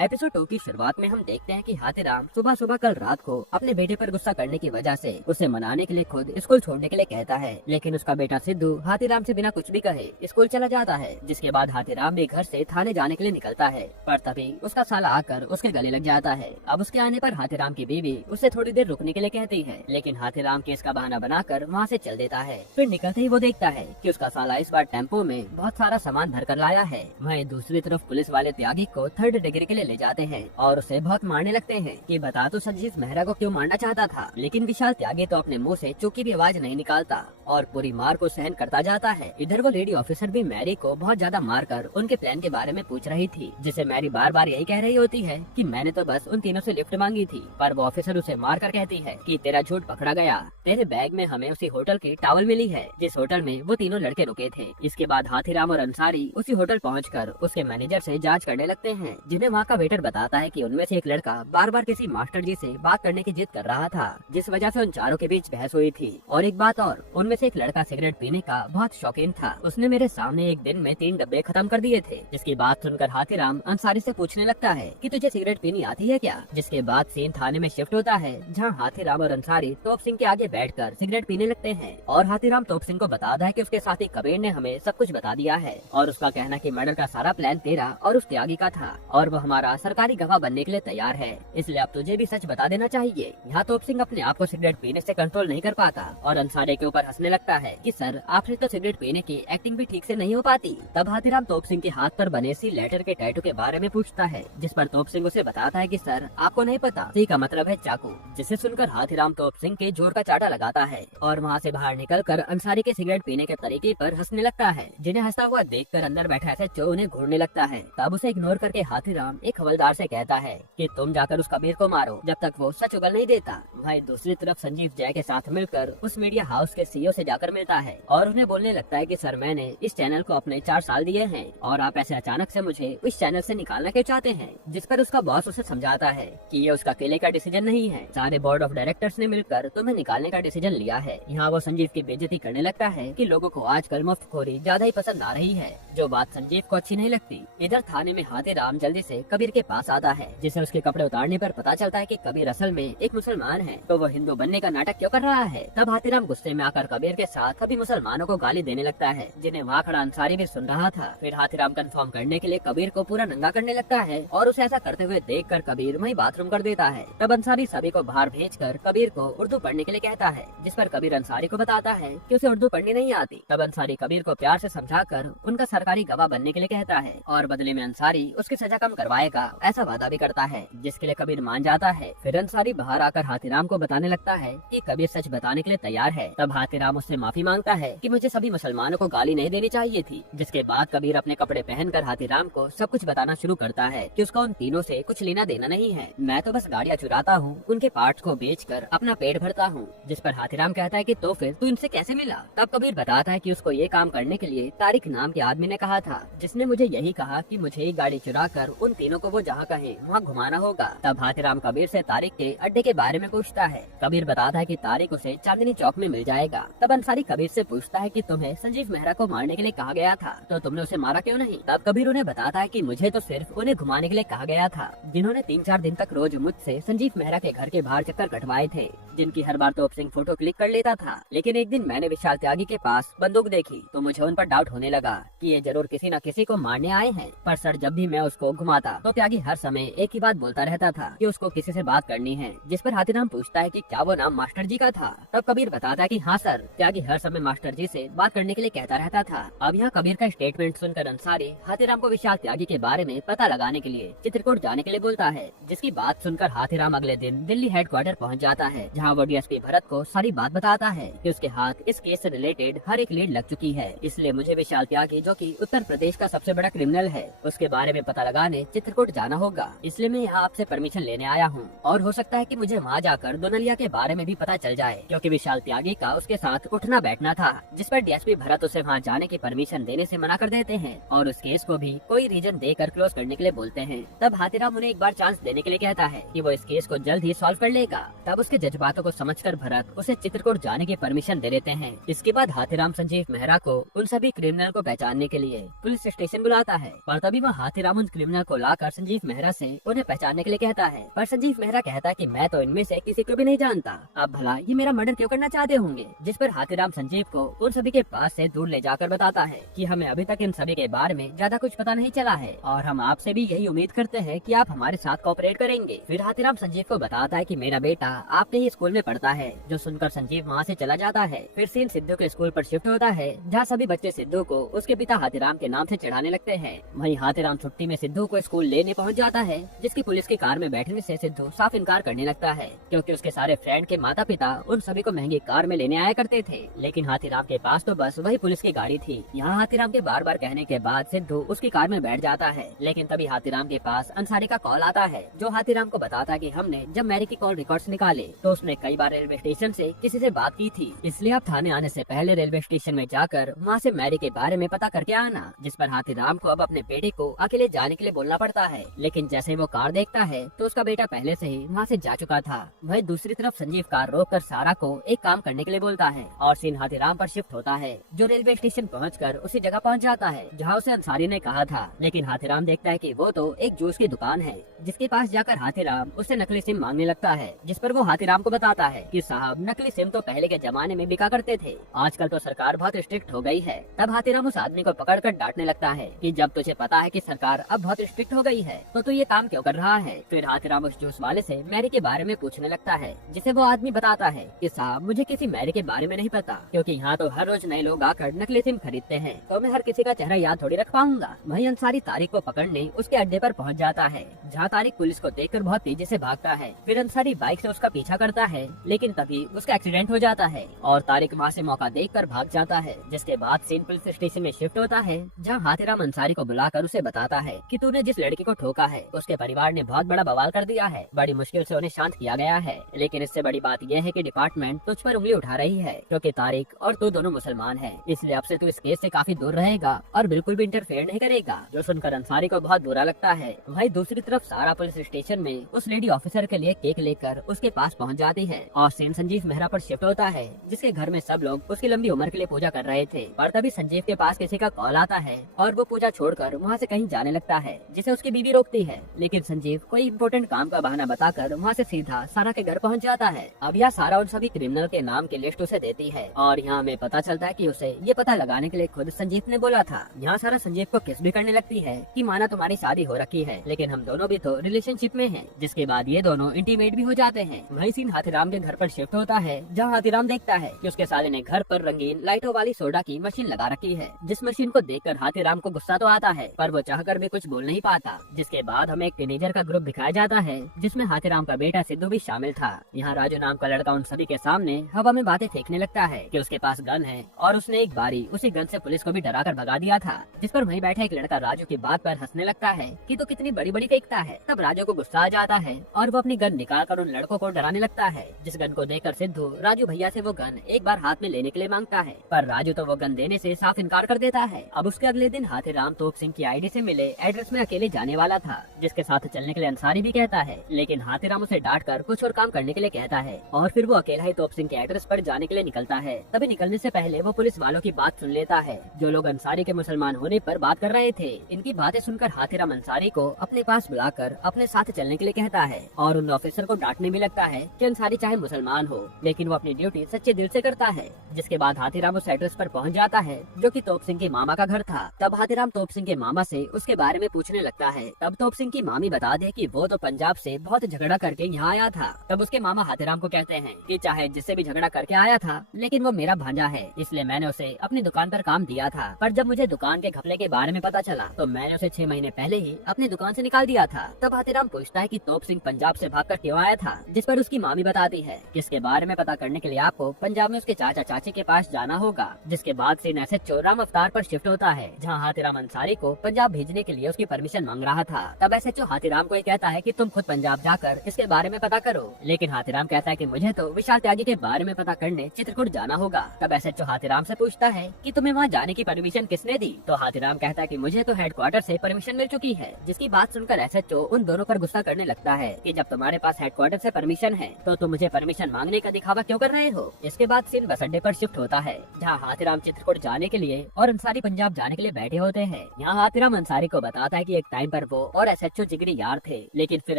Episode 2 की शुरुआत में हम देखते हैं कि हाथीराम सुबह सुबह कल रात को अपने बेटे पर गुस्सा करने की वजह से उसे मनाने के लिए खुद स्कूल छोड़ने के लिए कहता है, लेकिन उसका बेटा सिद्धू हाथीराम से बिना कुछ भी कहे स्कूल चला जाता है। जिसके बाद हाथीराम भी घर से थाने जाने के लिए निकलता है, पर तभी उसका साला आकर उसके गले लग जाता है। अब उसके आने पर हाथीराम की बीवी उसे थोड़ी देर रुकने के लिए कहती है, लेकिन हाथीराम केस का बहाना बनाकर वहाँ से चल देता है। फिर निकलते ही वो देखता है कि उसका साला इस बार टेम्पो में बहुत सारा सामान भर कर लाया है। वहीं दूसरी तरफ पुलिस वाले त्यागी को 3rd डिग्री के लिए ले जाते हैं और उसे बहुत मारने लगते हैं कि बता तो संजीव मेहरा को क्यों मारना चाहता था। लेकिन विशाल त्यागी तो अपने मुंह से चुकी भी आवाज नहीं निकालता और पूरी मार को सहन करता जाता है। इधर वो लेडी ऑफिसर भी मैरी को बहुत ज्यादा मारकर उनके प्लान के बारे में पूछ रही थी, जिसे मैरी बार बार यही कह रही होती है कि मैंने तो बस उन तीनों से लिफ्ट मांगी थी। पर वो ऑफिसर उसे मार कर कहती है कि तेरा झूठ पकड़ा गया, तेरे बैग में हमें उसी होटल की टॉवल मिली है जिस होटल में वो तीनों लड़के रुके थे। इसके बाद हाथीराम और अंसारी उसी होटल पहुंचकर उसके मैनेजर से जांच करने लगते हैं, जिन्हें वहाँ का वेटर बताता है कि उनमें से एक लड़का बार बार किसी मास्टर जी से बात करने की जिद कर रहा था, जिस वजह से उन चारों के बीच बहस हुई थी। और एक बात और, उनमें से एक लड़का सिगरेट पीने का बहुत शौकीन था, उसने मेरे सामने एक दिन में 3 डब्बे खत्म कर दिए थे। जिसकी बात सुनकर हाथीराम अंसारी से पूछने लगता है कि तुझे सिगरेट पीनी आती है क्या। जिसके बाद सीन थाने में शिफ्ट होता है, जहाँ हाथीराम और अंसारी तोप सिंह के आगे बैठकर सिगरेट पीने लगते हैं और हाथीराम तोप सिंह को बताता है कि उसके साथी कबीर ने हमें सब कुछ बता दिया है और उसका कहना कि मर्डर का सारा प्लान तेरा और उस त्यागी का था और वो हमारा सरकारी गवाह बनने के लिए तैयार है, इसलिए अब तुझे भी सच बता देना चाहिए। यहाँ तोप सिंह अपने आप को सिगरेट पीने से कंट्रोल नहीं कर पाता और अंसारी के ऊपर हंसने लगता है कि सर आपसे तो सिगरेट पीने की एक्टिंग भी ठीक से नहीं हो पाती। तब हाथीराम तोप सिंह के हाथ पर बने सी लेटर के टैटू के बारे में पूछता है, जिस पर तोप सिंह उसे बताता है कि सर आपको नहीं पता, सी का मतलब है चाकू। जिसे सुनकर हाथीराम तोप सिंह के जोर का चाटा लगाता है और वहाँ से बाहर निकलकर अंसारी के सिगरेट पीने के तरीके पर हंसने लगता है, जिन्हें हंसता हुआ देखकर अंदर बैठा एसएचओ उन्हें घूरने लगता है। तब उसे इग्नोर करके हाथीराम एक हवलदार से कहता है कि तुम जाकर उस कबीर को मारो जब तक वो सच उगल नहीं देता। भाई दूसरी तरफ संजीव जय के साथ मिलकर उस मीडिया हाउस के सीईओ से जाकर मिलता है और उन्हें बोलने लगता है कि सर मैंने इस चैनल को अपने 4 साल दिए हैं और आप ऐसे अचानक से मुझे इस चैनल से निकालना क्यों चाहते हैं। जिस पर उसका बॉस उसे समझाता है कि ये उसका अकेले का डिसीजन नहीं है, सारे बोर्ड ऑफ डायरेक्टर्स ने मिलकर तुम्हें निकालने का डिसीजन लिया है। यहाँ वो संजीव की बेइज्जती करने लगता है कि लोगों को आजकल मुफ्तखोरी ज्यादा ही पसंद आ रही है, जो बात संजीव को अच्छी नहीं लगती। इधर थाने में हाथीराम जल्दी से कबीर के पास आता है, जिसे उसके कपड़े उतारने पर पता चलता है कि कबीर असल में एक मुसलमान है, तो वो हिंदू बनने का नाटक क्यों कर रहा है। तब हाथीराम गुस्से में आकर कबीर के साथ सभी मुसलमानों को गाली देने लगता है, जिन्हें वहाँ खड़ा अंसारी भी सुन रहा था। फिर हाथीराम कंफर्म करने के लिए कबीर को पूरा नंगा करने लगता है और उसे ऐसा करते हुए देखकर कबीर वहीं बाथरूम कर देता है। तब अंसारी सभी को बाहर भेजकर कबीर को उर्दू पढ़ने के लिए कहता है, जिस पर कबीर अंसारी को बताता है कि उसे उर्दू पढ़नी नहीं आती। तब अंसारी कबीर को प्यार से समझाकर उनका सरकारी गवाह बनने के लिए कहता है और बदले में अंसारी उसकी सजा कम करवाएगा, ऐसा वादा भी करता है, जिसके लिए कबीर मान जाता है। फिर अंसारी बाहर आकर हाथीराम को बताने लगता है कि कबीर सच बताने के लिए तैयार है। तब हाथीराम उससे माफी मांगता है कि मुझे सभी मुसलमानों को गाली नहीं देनी चाहिए थी। जिसके बाद कबीर अपने कपड़े पहनकर हाथीराम को सब कुछ बताना शुरू करता है कि उसका उन तीनों से कुछ लेना देना नहीं है, मैं तो बस गाड़ियाँ चुराता हूँ, उनके पार्ट्स को बेचकर अपना पेट भरता हूँ। जिस पर हाथीराम कहता है कि तो फिर तू इनसे कैसे मिला। तब कबीर बताता है कि उसको ये काम करने के लिए तारिक नाम के आदमी ने कहा था, जिसने मुझे यही कहा कि मुझे एक गाड़ी चुरा कर उन तीनों को वो जहाँ कहे वहाँ घुमाना होगा। तब हाथीराम कबीर से तारिक के अड्डे के बारे में पूछता है। कबीर बताता है कि तारिक उसे चांदनी चौक में मिल जाएगा। तब अंसारी कबीर से पूछता है कि तुम्हें संजीव मेहरा को मारने के लिए कहा गया था, तो तुमने उसे मारा क्यों नहीं। तब कबीर उन्हें बताता है कि मुझे तो सिर्फ उन्हें घुमाने के लिए कहा गया था, जिन्होंने 3-4 दिन तक रोज मुझसे संजीव मेहरा के घर के बाहर चक्कर कटवाए थे, जिनकी हर बार तोप सिंह फोटो क्लिक कर लेता था। लेकिन एक दिन मैंने विशाल त्यागी के पास बंदूक देखी तो मुझे उन पर डाउट होने लगा कि ये जरूर किसी न किसी को मारने आए हैं। पर सर जब भी मैं उसको घुमाता तो त्यागी हर समय एक ही बात बोलता रहता था कि उसको किसी से बात करनी है। जिस पर हाथीराम पूछता है कि क्या वो नाम मास्टर जी का था। तब कबीर बताता है कि हाँ सर, त्यागी हर समय मास्टर जी से बात करने के लिए कहता रहता था। अब यहाँ कबीर का स्टेटमेंट सुनकर अंसारी हाथीराम को विशाल त्यागी के बारे में पता लगाने के लिए चित्रकूट जाने के लिए बोलता है। जिसकी बात सुनकर हाथीराम अगले दिन दिल्ली हेडक्वार्टर पहुँच जाता है, जहाँ वो डीएसपी भरत को सारी बात बताता है कि उसके हाथ इस केस से रिलेटेड हर एक लीड लग चुकी है, इसलिए मुझे विशाल त्यागी, जो कि उत्तर प्रदेश का सबसे बड़ा क्रिमिनल है, उसके बारे में पता लगाने चित्रकूट जाना होगा। इसलिए मैं यहाँ आपसे परमिशन लेने आया हूँ और हो सकता है कि मुझे वहाँ जाकर दोनलिया के बारे में भी पता चल जाए, क्योंकि विशाल त्यागी का उसके साथ उठना बैठना था। जिस पर डीएसपी भरत उसे वहाँ जाने की परमिशन देने से मना कर देते हैं और उस केस को भी कोई रीजन देकर क्लोज करने के लिए बोलते हैं। तब हाथीराम उन्हें एक बार चांस देने के लिए कहता है कि वो इस केस को जल्द ही सॉल्व कर लेगा। तब उसके जज्बात बातों को समझकर भरत उसे चित्रकूट जाने की परमिशन दे देते हैं। इसके बाद हाथीराम संजीव मेहरा को उन सभी क्रिमिनल को पहचानने के लिए पुलिस स्टेशन बुलाता है, पर तभी वह हाथीराम उन क्रिमिनल को लाकर संजीव मेहरा से उन्हें पहचानने के लिए कहता है। पर संजीव मेहरा कहता है कि मैं तो इनमें से किसी को भी नहीं जानता, अब भला ये मेरा मर्डर क्यों करना चाहते होंगे। जिस पर हाथीराम संजीव को उन सभी के पास से दूर ले जाकर बताता है कि हमें अभी तक इन सभी के बारे में ज्यादा कुछ पता नहीं चला है और हम आपसे भी यही उम्मीद करते हैं कि आप हमारे साथ कोऑपरेट करेंगे। फिर हाथीराम संजीव को बताता है कि मेरा बेटा आपके ही स्कूल में पढ़ता है, जो सुनकर संजीव वहाँ से चला जाता है। फिर सीन सिद्धू के स्कूल पर शिफ्ट होता है, जहाँ सभी बच्चे सिद्धू को उसके पिता हाथीराम के नाम से चढ़ाने लगते हैं। वहीं हाथीराम छुट्टी में सिद्धू को स्कूल लेने पहुँच जाता है, जिसकी पुलिस की कार में बैठने से सिद्धू साफ इनकार करने लगता है, क्योंकि उसके सारे फ्रेंड के माता पिता उन सभी को महंगी कार में लेने आया करते थे, लेकिन हाथीराम के पास तो बस वही पुलिस की गाड़ी थी। यहाँ हाथीराम के बार बार कहने के बाद सिद्धू उसकी कार में बैठ जाता है, लेकिन तभी हाथीराम के पास अंसारी का कॉल आता है, जो हाथीराम को बताता है कि हमने जब मैरी की कॉल रिकॉर्ड्स निकाले तो उसने कई बार रेलवे स्टेशन से किसी से बात की थी, इसलिए आप थाने आने से पहले रेलवे स्टेशन में जाकर वहाँ से मैरी के बारे में पता करके आना। जिस पर हाथीराम को अब अपने बेटे को अकेले जाने के लिए बोलना पड़ता है, लेकिन जैसे वो कार देखता है तो उसका बेटा पहले से ही वहाँ से जा चुका था। वही दूसरी तरफ संजीव कार रोककर सारा को एक काम करने के लिए बोलता है और सीन हाथीराम पर शिफ्ट होता है, जो रेलवे स्टेशन पहुंचकर उसी जगह पहुंच जाता है जहां उसे अंसारी ने कहा था। लेकिन हाथीराम देखता है कि वो तो एक जूस की दुकान है, जिसके पास जाकर हाथीराम उससे नकली सिम मांगने लगता है, जिस पर वो हाथीराम को बताता है कि साहब नकली सिम तो पहले के जमाने में बिका करते थे, आजकल तो सरकार बहुत स्ट्रिक्ट हो गई है। तब हाथीराम उस आदमी को पकड़कर डांटने लगता है कि जब तुझे पता है कि सरकार अब बहुत स्ट्रिक्ट हो गई है तो तू ये काम क्यों कर रहा है। फिर हाथीराम उस जूस वाले से मैरी के बारे में पूछने लगता है, जिसे वो आदमी बताता है कि साहब मुझे किसी मैरी के बारे में नहीं पता, क्योंकि यहाँ तो हर रोज नए लोग आकर नकली सिम खरीदते हैं, तो मैं हर किसी का चेहरा याद थोड़ी रख पाऊंगा। वहीं अंसारी तारिक को पकड़ने उसके अड्डे पर पहुँच जाता है, जहाँ तारिक पुलिस को देखकर बहुत तेजी से भागता है। फिर अंसारी बाइक से उसका पीछा करता है, लेकिन तभी उसका एक्सीडेंट हो जाता है और तारिक वहाँ से मौका देखकर भाग जाता है। जिसके बाद सीन पुलिस स्टेशन में शिफ्ट होता है, जहाँ हाथीराम अंसारी को बुलाकर उसे बताता है कि तूने जिस लड़की को ठोका है उसके परिवार ने बहुत बड़ा बवाल कर दिया है, बड़ी मुश्किल से उन्हें शांत किया गया है, लेकिन इससे बड़ी बात यह है कि डिपार्टमेंट तुझ पर उंगली उठा रही है, क्योंकि तारिक और तू दोनों मुसलमान हैं, इसलिए अब से तू इस केस से काफी दूर रहेगा और बिल्कुल भी इंटरफेयर नहीं करेगा। जो सुनकर अंसारी को बहुत बुरा लगता है। वहीं दूसरी तरफ सारा पुलिस स्टेशन में उस लेडी ऑफिसर के लिए केक लेकर उसके पास पहुंच जाती है और सीन संजीव मेहरा पर शिफ्ट होता है, जिसके घर में सब लोग उसकी लंबी उम्र के लिए पूजा कर रहे थे। पर तभी संजीव के पास किसी का कॉल आता है और वो पूजा छोड़कर वहाँ से कहीं जाने लगता है, जिसे उसकी बीवी रोकती है, लेकिन संजीव कोई इम्पोर्टेंट काम का बहाना बताकर वहाँ से सीधा सारा के घर पहुँच जाता है। अब यह सारा उन सभी क्रिमिनल के नाम की लिस्ट उसे देती है और यहाँ हमें पता चलता है कि उसे ये पता लगाने के लिए खुद संजीव ने बोला था। यहाँ सारा संजीव को किस भी करने लगती है कि माना तुम्हारी शादी हो रखी है, लेकिन हम दोनों भी तो रिलेशनशिप में हैं। जिसके बाद ये दोनों इंटीमेट भी हो जाते हैं। वही सीन हाथीराम के घर पर शिफ्ट होता है, जहाँ हाथीराम देखता है कि उसके साले ने घर पर रंगीन लाइटों वाली सोडा की मशीन लगा रखी है, जिस मशीन को देखकर हाथीराम को गुस्सा तो आता है, पर वो चाहकर भी कुछ बोल नहीं पाता। जिसके बाद हमें एक टीनेजर का ग्रुप दिखाया जाता है, जिसमें हाथीराम का बेटा सिद्धू भी शामिल था। यहाँ राजू नाम का लड़का उन सभी के सामने हवा में बातें फेंकने लगता है कि उसके पास गन है और उसने एक बारी उसी गन से पुलिस को भी डराकर भगा दिया था। जिस पर वहीं बैठा एक लड़का राजू की बात पर हंसने लगता है कि तो कितनी बड़ी बड़ी फेंकता है। तब राजू को गुस्सा आ जाता है और वो अपनी गन निकाल कर उन लड़कों को डराने लगता है। जिस गन को देखकर सिद्धू राजू भैया से वो गन एक बार हाथ में लेने के लिए मांगता है, पर राजू तो वो गन देने से साफ इनकार कर देता है। अब उसके अगले दिन हाथीराम तोप सिंह की आईडी से मिले एड्रेस में अकेले जाने वाला था, जिसके साथ चलने के लिए अंसारी भी कहता है, लेकिन हाथीराम उसे डांट कर कुछ और काम करने के लिए कहता है और फिर वो अकेला ही तोप सिंह के एड्रेस पर जाने के लिए निकलता है। तभी निकलने से पहले वो पुलिस वालों की बात सुन लेता है, जो लोग अंसारी के मुसलमान होने पर बात कर रहे थे। इनकी बातें सुनकर हाथीराम अंसारी को अपने पास बुलाकर अपने साथ चलने के लिए कहता है और उन ऑफिसर को डांटने भी लगता है कि अंसारी चाहे मुसलमान हो, लेकिन वो अपनी ड्यूटी सच्चे दिल से करता है। जिसके बाद हाथीराम उस एड्रेस पर पहुंच जाता है, जो कि तोप सिंह के मामा का घर था। तब हाथीराम तोप सिंह के मामा से उसके बारे में पूछने लगता है। तब तोप सिंह की मामी बता दे कि वो तो पंजाब से बहुत झगड़ा करके यहाँ आया था। तब उसके मामा हाथीराम को कहते हैं कि चाहे जिससे भी झगड़ा करके आया था, लेकिन वो मेरा भांजा है, इसलिए मैंने उसे अपनी दुकान पर काम दिया था। पर जब मुझे दुकान के घपले के बारे में पता चला तो मैंने उसे 6 महीने पहले ही अपनी दुकान से निकाल दिया था। तब हाथीराम पूछता है कि तोप सिंह पंजाब से भागकर क्यों आया था, जिस पर उसकी मामी बताती है कि इसके बारे में पता करने के लिए आपको पंजाब में उसके चाचा चाची के पास जाना होगा। जिसके बाद सीन एसएचओ राम अवतार पर शिफ्ट होता है, जहाँ हाथीराम अंसारी को पंजाब भेजने के लिए उसकी परमिशन मांग रहा था। तब एसएचओ हाथीराम को ये कहता है कि तुम खुद पंजाब जाकर इसके बारे में पता करो, लेकिन हाथीराम कहता है कि मुझे तो विशाल त्यागी के बारे में पता करने चित्रकूट जाना होगा। तब एसएचओ हाथीराम से पूछता है कि तुम्हें वहाँ जाने की परमिशन किसने दी, तो हाथीराम कहता है कि मुझे तो हेडक्वार्टर से परमिशन मिल चुकी है। जिसकी बात सुनकर एसएचओ उन दोनों पर गुस्सा करने लगता है कि जब तुम्हारे पास हेडक्वार्टर से परमिशन है तो तुम मुझे परमिशन मांगने का दिखावा क्यों कर रहे हो। इसके बाद सीन बस अड्डे पर शिफ्ट होता है, जहाँ हाथीराम चित्रकूट जाने के लिए और अंसारी पंजाब जाने के लिए बैठे होते हैं। यहाँ हाथीराम अंसारी को बताता है कि एक टाइम पर वो और एसएचओ जिगरी यार थे, लेकिन फिर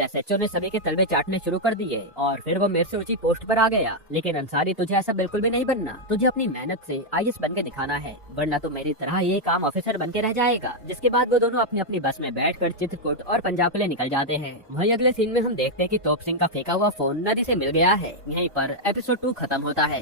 एसएचओ ने सभी के तलवे चाटने शुरू कर दिए और फिर वो मेरे से ऊंची पोस्ट पर आ गया। लेकिन अंसारी, तुझे ऐसा बिल्कुल भी नहीं बनना, तुझे अपनी मेहनत से आईएएस बन के दिखाना है, वरना तो मेरी तरह ये काम ऑफिसर बन के रह जाएगा। जिसके बाद वो दोनों अपनी अपनी बस में बैठकर चित्रकूट और पंजाब के लिए निकल जाते हैं। वहीं अगले सीन में हम देखते हैं कि तोप सिंह का फेंका हुआ फोन नदी से मिल गया है। यहीं पर एपिसोड 2 खत्म होता है।